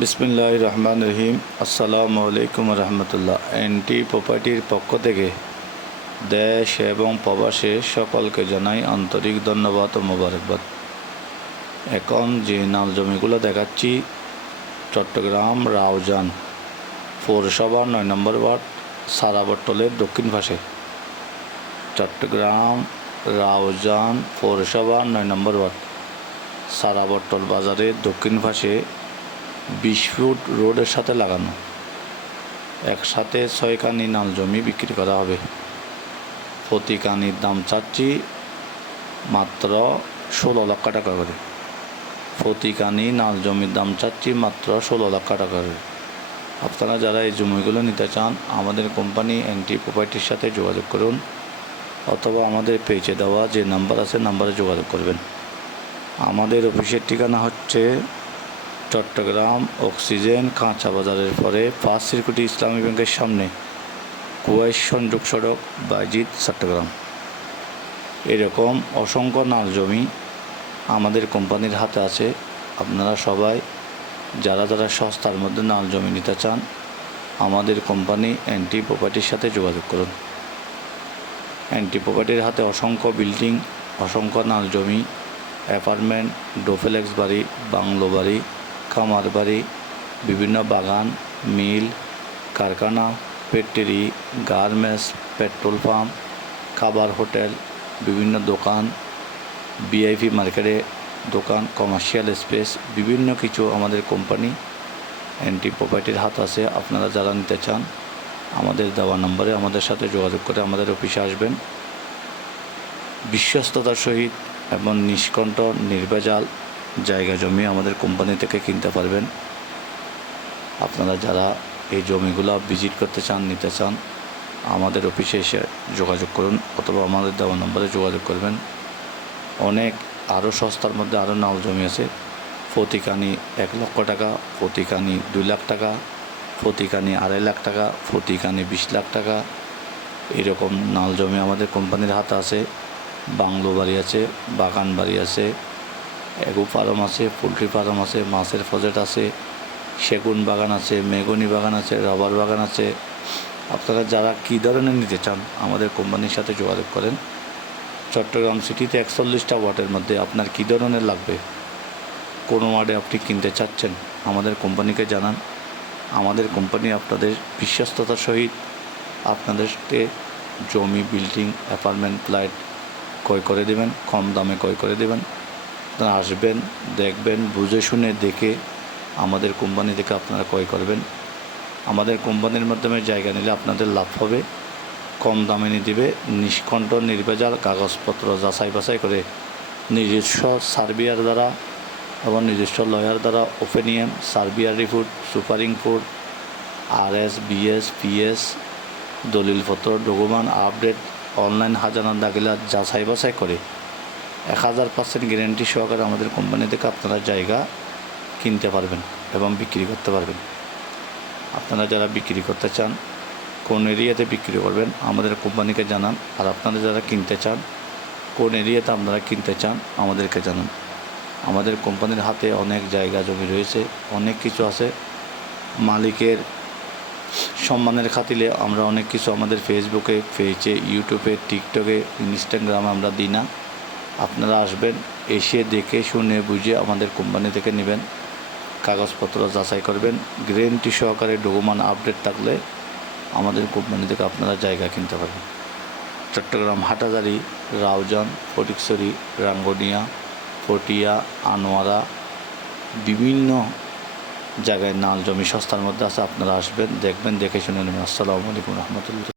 বিসমিল্লাহির রহমানির রহিম। আসসালামু আলাইকুম রহমতুল্লাহ। এনটি প্রপার্টির পক্ষ থেকে দেশ এবং প্রবাসে সকলকে জানাই আন্তরিক ধন্যবাদ ও মোবারকবাদ। এখন যে নাল জমিগুলো দেখাচ্ছি চট্টগ্রাম রাউজান পৌরসভা ৯ নম্বর ওয়ার্ড সারাবট্টলের দক্ষিণ পাশে। চট্টগ্রাম রাউজান পৌরসভা ৯ নম্বর ওয়ার্ড সারাবট্টল বাজারের দক্ষিণ পাশে 20 ফুট রোডের সাথে লাগানো একসাথে 6 কানি নাল জমি বিক্রি করা হবে। প্রতি কানির দাম চাচ্ছি মাত্র 16 লক্ষ টাকা করে। প্রতি কানি নাল জমির দাম চাচ্ছি মাত্র 16 লক্ষ টাকা করে। আপনারা যারা এই জমিগুলো নিতে চান আমাদের কোম্পানি এনটি প্রপার্টির সাথে যোগাযোগ করুন, অথবা আমাদের পেজে দেওয়া যে নাম্বার আছে নাম্বারে যোগাযোগ করবেন। আমাদের অফিসের ঠিকানা হচ্ছে চট্টগ্রাম অক্সিজেন কাঁচা বাজারের পরে 5 সিরকুটি ইসলামী ব্যাংকের সামনে কুয়াইশ সংযোগ সড়ক বাইজিৎ চট্টগ্রাম। এরকম অসংখ্য নাল জমি আমাদের কোম্পানির হাতে আছে। আপনারা সবাই যারা যারা সস্তার মধ্যে নাল জমি নিতে চান আমাদের কোম্পানি এনটি প্রপার্টির সাথে যোগাযোগ করুন। এনটি প্রপার্টির হাতে অসংখ্য বিল্ডিং, অসংখ্য নাল জমি, অ্যাপার্টমেন্ট, ডুপ্লেক্স বাড়ি, বাংলো বাড়ি, খামার বাড়ি, বিভিন্ন বাগান, মিল, কারখানা, ফ্যাক্টরি, গার্মেন্টস, পেট্রোল পাম্প, খাবার হোটেল, বিভিন্ন দোকান, ভিআইপি মার্কেটে দোকান, কমার্শিয়াল স্পেস, বিভিন্ন কিছু আমাদের কোম্পানি এনটি প্রপার্টির হাত আছে। আপনারা যারা নিতে চান আমাদের দেওয়া নম্বরে আমাদের সাথে যোগাযোগ করে আমাদের অফিসে আসবেন। বিশ্বস্ততার সহিত এবং নিষ্কণ্ঠ নির্ভেজাল জায়গা জমি আমাদের কোম্পানি থেকে কিনতে পারবেন। আপনারা যারা এই জমিগুলো ভিজিট করতে চান, নিতে চান আমাদের অফিসে এসে যোগাযোগ করুন, অথবা আমাদের দেওয়া নম্বরে যোগাযোগ করবেন। অনেক আরও সস্তার মধ্যে আরও নাল জমি আছে। প্রতি কানি 1 লক্ষ টাকা, প্রতি কানি 2 লাখ টাকা, প্রতি কানি 2.5 লাখ টাকা, প্রতি কানি 20 লাখ টাকা, এরকম নাল জমি আমাদের কোম্পানির হাতে আছে। বাংলো বাড়ি আছে, বাগান বাড়ি আছে, এগো ফার্ম আছে, পোলট্রি ফার্ম আছে, মাছের প্রজেক্ট আছে, সেগুন বাগান আছে, মেগুনি বাগান আছে, রাবার বাগান আছে। আপনারা যারা কী ধরনের নিতে চান আমাদের কোম্পানির সাথে যোগাযোগ করেন। চট্টগ্রাম সিটিতে 41টা ওয়ার্ডের মধ্যে আপনার কী ধরনের লাগবে, কোন ওয়ার্ডে আপনি কিনতে চাচ্ছেন আমাদের কোম্পানিকে জানান। আমাদের কোম্পানি আপনাদের বিশ্বস্ততার সহিত আপনাদেরকে জমি, বিল্ডিং, অ্যাপার্টমেন্ট, ফ্ল্যাট ক্রয় করে দেবেন, কম দামে ক্রয় করে দেবেন। আপনারা আসবেন, দেখবেন, বুঝে শুনে দেখে আমাদের কোম্পানি থেকে আপনারা ক্রয় করবেন। আমাদের কোম্পানির মাধ্যমে জায়গা নিলে আপনাদের লাভ হবে, কম দামে নিয়ে দেবে, নিষ্কণ্ঠ নির্ভেজাল কাগজপত্র যাচাই বাছাই করে নিজস্ব সার্ভিয়ার দ্বারা এবং নিজস্ব লয়ার দ্বারা ওপেনিয়াম, সার্ভিয়ার রিপোর্ট, সুপারিং কোড, RS, BS, PS, দলিলপত্র, ডকুমেন্ট আপডেট, অনলাইন হাজানা দাখিলা যাচাই বাছাই করে 1000% গ্যারান্টি সহকারে আমাদের কোম্পানি থেকে আপনারা জায়গা কিনতে পারবেন এবং বিক্রি করতে পারবেন। আপনারা যারা বিক্রি করতে চান, কোন এরিয়াতে বিক্রি করবেন আমাদের কোম্পানিকে জানান। আর আপনারা যারা কিনতে চান, কোন এরিয়াতে আপনারা কিনতে চান আমাদেরকে জানান। আমাদের কোম্পানির হাতে অনেক জায়গা জমি রয়েছে, অনেক কিছু আছে। মালিকের সম্মানের খাতিরে আমরা অনেক কিছু আমাদের ফেসবুকে, পেজে, ইউটিউবে, টিকটকে, ইনস্টাগ্রামে আমরা দিই না। আপনারা আসবেন, এসে দেখে শুনে বুঝে আমাদের কোম্পানি থেকে নেবেন, কাগজপত্র যাচাই করবেন, গ্যারান্টি সহকারে ডকুমেন্ট আপডেট থাকলে আমাদের কোম্পানি থেকে আপনারা জায়গা কিনতে পারবেন। চট্টগ্রাম হাটাজারি, রাউজান, ফটিকছড়ি, রাঙ্গুনিয়া, পটিয়া, আনোয়ারা, বিভিন্ন জায়গায় নাল জমি সস্তার মধ্যে আছে। আপনারা আসবেন, দেখবেন, দেখে শুনে নেবেন। আসসালামু আলাইকুম রহমতুল্লাহ।